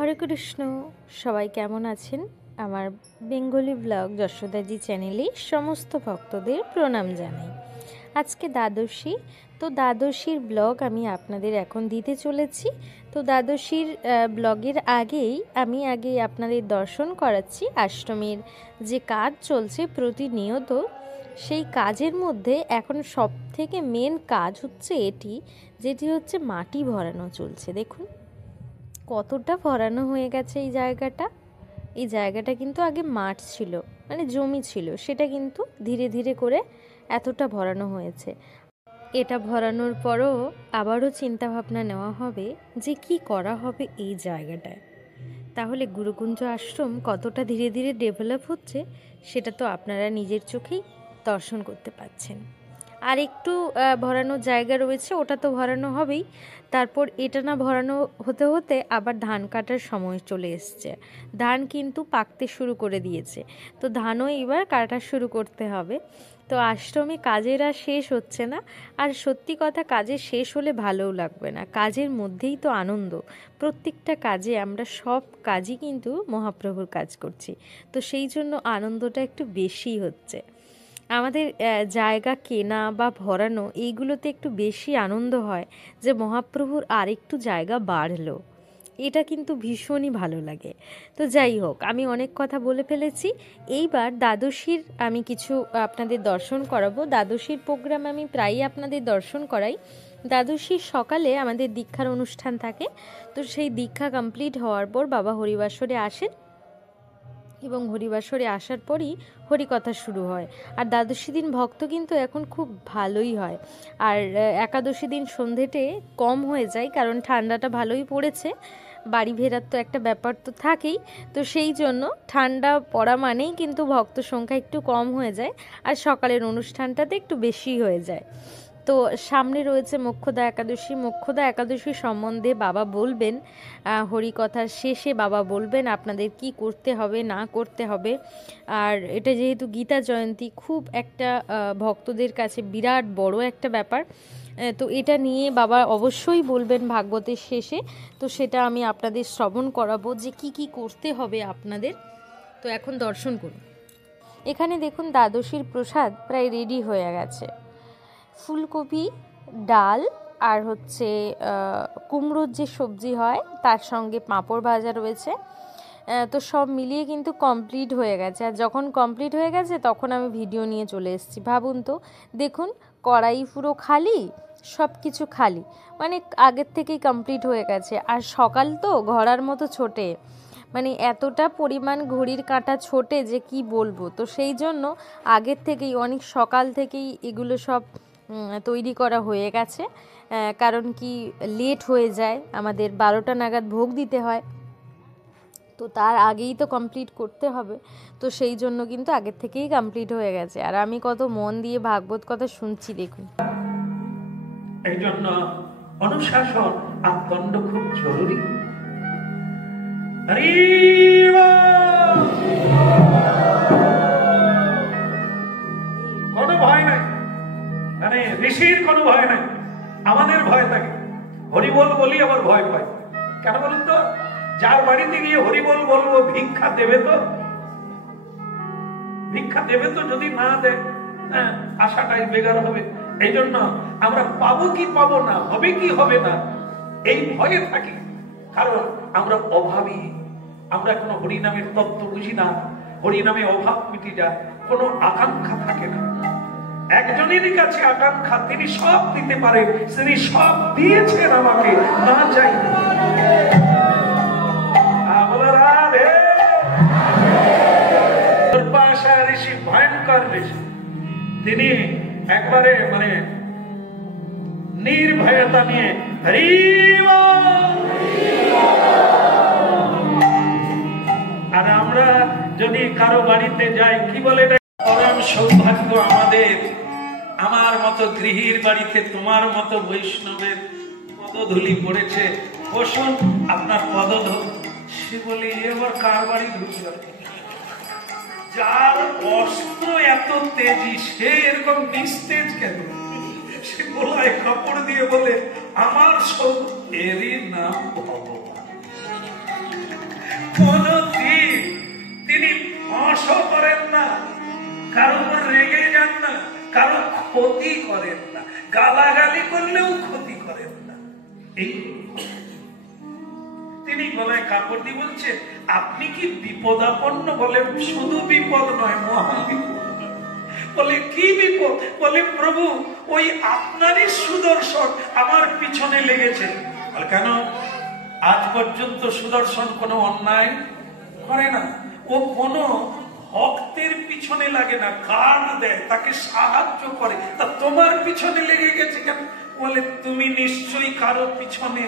হরে কৃষ্ণ। সবাই কেমন আছেন? আমার বেঙ্গলি ব্লগ যশোদাজি চ্যানেলে সমস্ত ভক্তদের প্রণাম জানাই। আজকে দ্বাদশী, তো দ্বাদশীর ব্লগ আমি আপনাদের এখন দিতে চলেছি। তো দ্বাদশীর ব্লগের আগেই আমি আপনাদের দর্শন করাচ্ছি অষ্টমীর যে কাজ চলছে প্রতিনিয়ত। সেই কাজের মধ্যে এখন সব থেকে মেন কাজ হচ্ছে যেটি হচ্ছে মাটি ভরানো চলছে। দেখুন কতটা ভরানো হয়ে গেছে এই জায়গাটা কিন্তু আগে মাঠ ছিল, মানে জমি ছিল, সেটা কিন্তু ধীরে ধীরে করে এতটা ভরানো হয়েছে। এটা ভরানোর পরও আবারও চিন্তা ভাবনা নেওয়া হবে যে কি করা হবে এই জায়গাটায়। তাহলে গুরুকুঞ্জ আশ্রম কতটা ধীরে ধীরে ডেভেলপ হচ্ছে সেটা তো আপনারা নিজের চোখেই দর্শন করতে পাচ্ছেন। আর একটু ভরানোর জায়গা রয়েছে, ওটা তো ভরানো হবেই। তারপর এটা না ভরানো হতে হতে আবার ধান কাটার সময় চলে এসছে। ধান কিন্তু পাকতে শুরু করে দিয়েছে, তো ধানও এবার কাটা শুরু করতে হবে। তো আশ্রমে কাজের আর শেষ হচ্ছে না। আর সত্যি কথা, কাজের শেষ হলে ভালোও লাগবে না, কাজের মধ্যেই তো আনন্দ। প্রত্যেকটা কাজে আমরা সব কাজই কিন্তু মহাপ্রভুর কাজ করছি, তো সেই জন্য আনন্দটা একটু বেশি হচ্ছে। আমাদের জায়গা কেনা বা ভরানো এইগুলোতে একটু বেশি আনন্দ হয় যে মহাপ্রভুর আর একটু জায়গা বাড়লো, এটা কিন্তু ভীষণই ভালো লাগে। তো যাই হোক, আমি অনেক কথা বলে ফেলেছি। এইবার দ্বাদশীর আমি কিছু আপনাদের দর্শন করাবো। দ্বাদশীর প্রোগ্রাম আমি প্রায়ই আপনাদের দর্শন করাই। দ্বাদশীর সকালে আমাদের দীক্ষার অনুষ্ঠান থাকে, তো সেই দীক্ষা কমপ্লিট হওয়ার পর বাবা হরিবাসরে আসেন এবং হরিবাসরে আসার পরই হরিকথা শুরু হয়। আর দ্বাদশী দিন ভক্ত কিন্তু এখন খুব ভালোই হয়। আর একাদশী দিন সন্ধেতে কম হয়ে যায়, কারণ ঠান্ডাটা ভালোই পড়েছে। বাড়ি ফেরার তো একটা ব্যাপার তো থাকেই, তো সেই জন্য ঠান্ডা পড়া মানেই কিন্তু ভক্ত সংখ্যা একটু কম হয়ে যায়, আর সকালের অনুষ্ঠানটাতে একটু বেশি হয়ে যায়। তো সামনে রয়েছে মোক্ষদা একাদশী। মোক্ষদা একাদশী সম্বন্ধে বাবা বলবেন, হরিকথার শেষে বাবা বলবেন আপনাদের কি করতে হবে না করতে হবে। আর এটা যেহেতু গীতা জয়ন্তী, খুব একটা ভক্তদের কাছে বিরাট বড় একটা ব্যাপার, তো এটা নিয়ে বাবা অবশ্যই বলবেন ভাগবতের শেষে। তো সেটা আমি আপনাদের শ্রবণ করাবো যে কি কি করতে হবে আপনাদের। তো এখন দর্শন করুন। এখানে দেখুন দ্বাদশীর প্রসাদ প্রায় রেডি হয়ে গেছে। ফুলকপি, ডাল, আর হচ্ছে কুমড়োর যে সবজি হয় তার সঙ্গে পাঁপড় ভাজা রয়েছে। তো সব মিলিয়ে কিন্তু কমপ্লিট হয়ে গেছে। আর যখন কমপ্লিট হয়ে গেছে তখন আমি ভিডিও নিয়ে চলে এসেছি। ভাবুন তো, দেখুন কড়াই পুরো খালি, সব কিছু খালি, মানে আগের থেকেই কমপ্লিট হয়ে গেছে। আর সকাল তো ঘোড়ার মতো ছোটে, মানে এতটা পরিমাণ ঘড়ির কাঁটা ছোটে যে কি বলবো। তো সেই জন্য আগের থেকেই অনেক সকাল থেকেই এগুলো সব তৈরি করা হয়ে গেছে। কারণ কি লেট হয়ে যায়, আমাদের 12টা নাগাদ ভোগ দিতে হয়, তো তার আগেই তো কমপ্লিট করতে হবে। তো সেই জন্য কিন্তু আগের থেকেই কমপ্লিট হয়ে গেছে। আর আমি কত মন দিয়ে ভাগবত কথা শুনছি দেখুন। এই জন্য অনুশাসন আর দণ্ড খুব জরুরি। কোনো ভয় নাই, মানে ঋষির কোনো ভয় নাই, আমাদের ভয় থাকে। হরিবল বলি আবার ভয় পায় কেন বলুন তো? যার বাড়িতে গিয়ে হরিবল বলবো ভিক্ষা দেবে তো, ভিক্ষা দেবে তো, যদি না দেয় আশাটাই বেগার হবে। এই জন্য আমরা পাবো কি পাবো না, হবে কি হবে না, এই ভয়ে থাকি। কারণ আমরা অভাবী, আমরা কোনো হরিনামের তত্ত্ব বুঝি না। হরিনামে অভাব মিটি যায়, কোনো আকাঙ্ক্ষা থাকে না। একজনেরই কাছে আকাঙ্ক্ষা, তিনি সব দিতে পারেন, তিনি সব দিয়েছেন আমাকে, না চাই। ঋষি ভয়ঙ্কর ঋষি, তিনি একবারে মানে নির্ভয়তা নিয়ে আর আমরা যদি কারো বাড়িতে যাই কি বলে, পরম সৌভাগ্য আমাদের, আমার মতো গৃহীর বাড়িতে তোমার মতো বৈষ্ণবের পদধূলি পড়েছে, বসুন আপনার পদধূলি। সে বলে এবার কার বাড়ি ঢুকল? যার অস্ত্র এত তেজি সে এরকম নিস্তেজ কেন? সে গোলায় কাপড় দিয়ে বলে আমার সব, এরই নাম ভগবান। কোনদিন তিনি ফাঁসও করেন না, কারো উপর রেগে যান না, কারো ক্ষতি করেন না, গালাগালি করলেও ক্ষতি করেন না। এই তিনি গলায় কাপড় দিয়ে বলছেন, আপনি কি বিপদাপন্ন? বলে শুধু বিপদ নয়, মহাবিপদ। বলে কি বিপদ? বলে প্রভু ওই আপনারই সুদর্শন আমার পিছনে লেগেছে। কেন? আজ পর্যন্ত সুদর্শন কোনো অন্যায় করে না, ও কোনো ভক্তের পিছনে লাগে না, গান দেয়, তাকে সাহায্য করে। তা তোমার পিছনে লেগে গেছে কেন? বলে তুমি নিশ্চয়ই কারো পিছনে।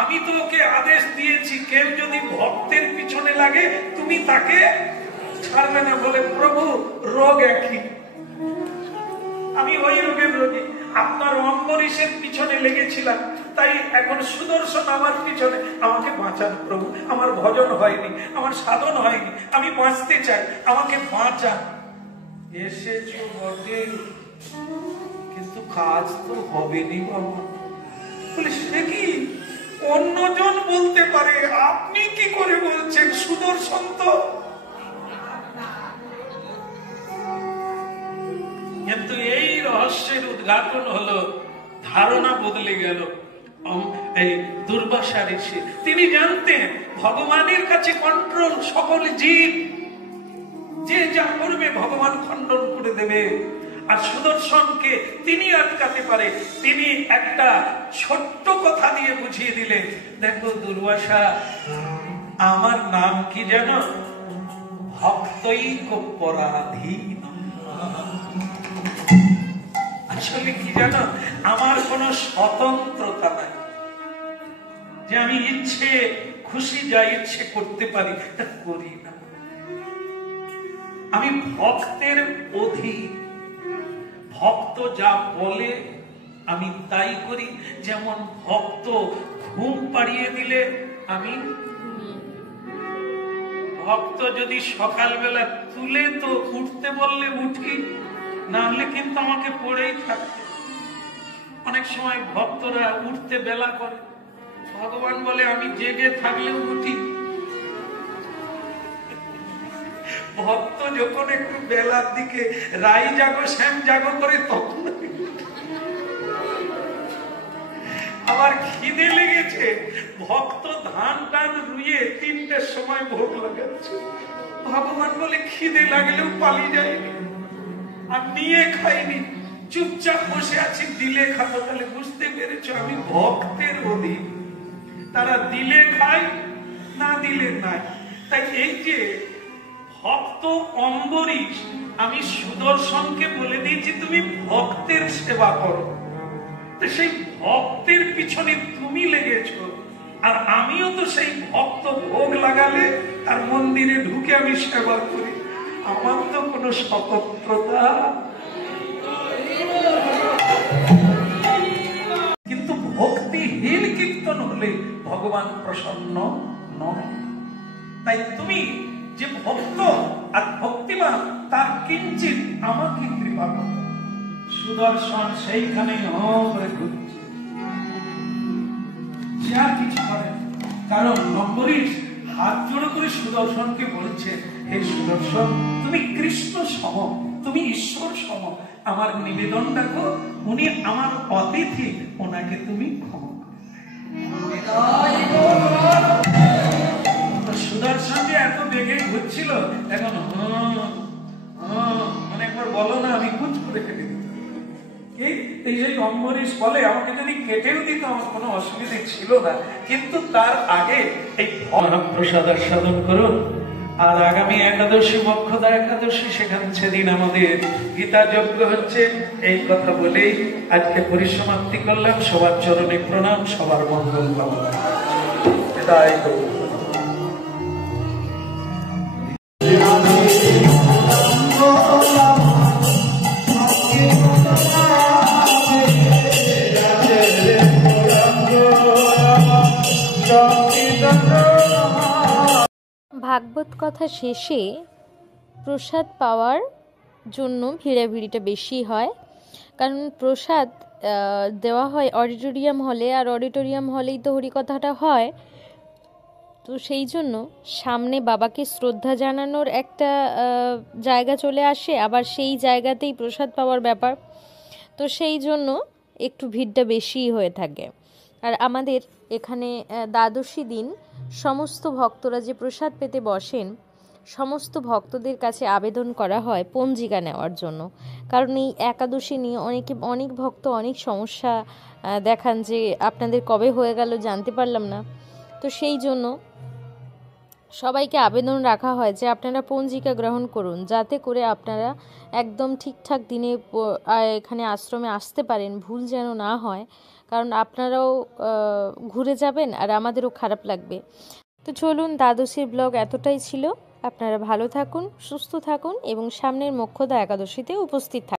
আমি তো ওকে আদেশ দিয়েছি, কেউ যদি ভক্তের পিছনে লাগে তুমি তাকে ছাড়বে না। বলে প্রভু রোগ একই, আমি ওই রোগের রোগী। আপনার অম্বরীশের পিছনে লেগেছিলাম, তাই এখন সুদর্শন আমার পিছনে। আমাকে বাঁচান প্রভু, আমার ভজন হয়নি, আমার সাধন হয়নি, আমি বাঁচতে চাই, আমাকে বাঁচান। এসেছো বটে, কিন্তু কাজ তো হবেনি বাবা। বলে সে কি? অন্যজন বলতে পারে, আপনি কি করে বলছেন? সুদর্শন তো। কিন্তু এই রহস্যের উদ্ঘাটন হলো, ধারণা বদলে গেল। এই দুর্বাসা ঋষি তিনি জানতেন ভগবানের কাছে কন্ট্রোল, সকল জীব যে যা করবে ভগবান খণ্ডন করে দেবে। আর সুদর্শনকে তিনি আটকাতে পারে। তিনি একটা ছোট্ট কথা দিয়ে বুঝিয়ে দিলেন, দেখো দুর্বাসা, আমার নাম কি জানো? ভক্তৈক পরাধীন। আসলে কি জানো, আমার কোনো স্বতন্ত্রতা নাই যে আমি ইচ্ছে খুশি যা ইচ্ছে করতে পারি তা করি না। আমি ভক্তের অধীন, ভক্ত যা বলে আমি তাই করি। যেমন ভক্ত ঘুম পাড়িয়ে দিলে আমি, ভক্ত যদি সকালবেলা তুলে তো উঠতে বললে উঠি, না হলে কিন্তু আমাকে পড়েই থাকতে। অনেক সময় ভক্তরা উঠতে বেলা করে, ভগবান বলে আমি জেগে থাকলেও উঠি। ভক্ত যখন একটু বেলার দিকে রাই জাগো শ্যাম জাগো করে, তখন আবার খিদে লেগেছে, ভক্ত ধান টান রুইয়ে 3টের সময় ভোগ লাগাচ্ছে। ভগবান বলে খিদে লাগলেও পালিয়ে যায়নি, আর নিয়ে খাইনি, চুপচাপ বসে আছি, দিলে খাবো। তাহলে বুঝতে পেরেছ আমি ভক্তের অধীন, তারা দিলে খাই, না দিলে নাই। তাই এই যে ভক্ত অম্বরীশ, আমি সুদর্শনকে বলে দিয়েছি তুমি ভক্তের সেবা করো। তো সেই ভক্তের পিছনে তুমি লেগেছো, আর আমিও তো সেই ভক্ত ভোগ লাগালে তার মন্দিরে ঢুকে আমি সেবা করি। আমার তো কোনো স্বতন্ত্রতা। কিন্তু ভক্তিহীন কীর্তন হলে ভগবান প্রসন্ন নয়। তাই তুমি যে ভক্ত আর ভক্তিমান, তার কিঞ্চিত আমাকে কৃপা করো। সুদর্শন সেইখানে করে ঘুরছে, যা কিছু করে। কারণ অম্বরীশ হাত জোড়ো করে সুদর্শনকে বলছে, হে সুদর্শন, তুমি কৃষ্ণ সম, তুমি ঈশ্বর সম, আমার নিবেদন দেখো, উনি আমার অতিথি, ওনাকে তুমি ক্ষমা করো। সুদর্শন যে এত বেগে ঘুরছিল, এখন মানে একবার বলো না, আমি কুচ করে কেটে দিতাম। এই যে অম্বরীশ বলে, আমাকে যদি কেটেও দিত আমার কোনো অসুবিধা ছিল না, কিন্তু তার আগে এই মহাপ্রসাদ সাধন করুন। আর আগামী একাদশী, মোক্ষদা একাদশী, সেদিন আমাদের গীতা যজ্ঞ হচ্ছে। এই কথা বলেই আজকে পরিসমাপ্তি করলাম। সবার চরণে প্রণাম, সবার মঙ্গল কামনা। তাই তো ভাগবত কথা শেষে প্রসাদ পাওয়ার জন্য ভিড়াভিড়িটা বেশি হয়, কারণ প্রসাদ দেওয়া হয় অডিটোরিয়াম হলে, আর অডিটোরিয়াম হলেই তো হরিকথাটা হয়। তো সেই জন্য সামনে বাবাকে শ্রদ্ধা জানানোর একটা জায়গা চলে আসে, আবার সেই জায়গাতেই প্রসাদ পাওয়ার ব্যাপার। তো সেই জন্য একটু ভিড়টা বেশিই হয়ে থাকে। আর আমাদের এখানে দ্বাদশী দিন সমস্ত ভক্তরা যে প্রসাদ পেতে বসেন, সমস্ত ভক্তদের কাছে আবেদন করা হয় পঞ্জিকা নেওয়ার জন্য। কারণ এই একাদশী নিয়ে অনেক ভক্ত অনেক সমস্যা দেখান যে আপনাদের কবে হয়ে গেল জানতে পারলাম না। তো সেই জন্য সবাইকে আবেদন রাখা হয় যে আপনারা পঞ্জিকা গ্রহণ করুন, যাতে করে আপনারা একদম ঠিকঠাক দিনে এখানে আশ্রমে আসতে পারেন, ভুল যেন না হয়। কারণ আপনারাও ঘুরে যাবেন আর আমাদেরও খারাপ লাগবে। তো চলুন, দ্বাদশীর ব্লগ এতটাই ছিল। আপনারা ভালো থাকুন, সুস্থ থাকুন এবং সামনের মোক্ষদা একাদশীতে উপস্থিত থাকুন।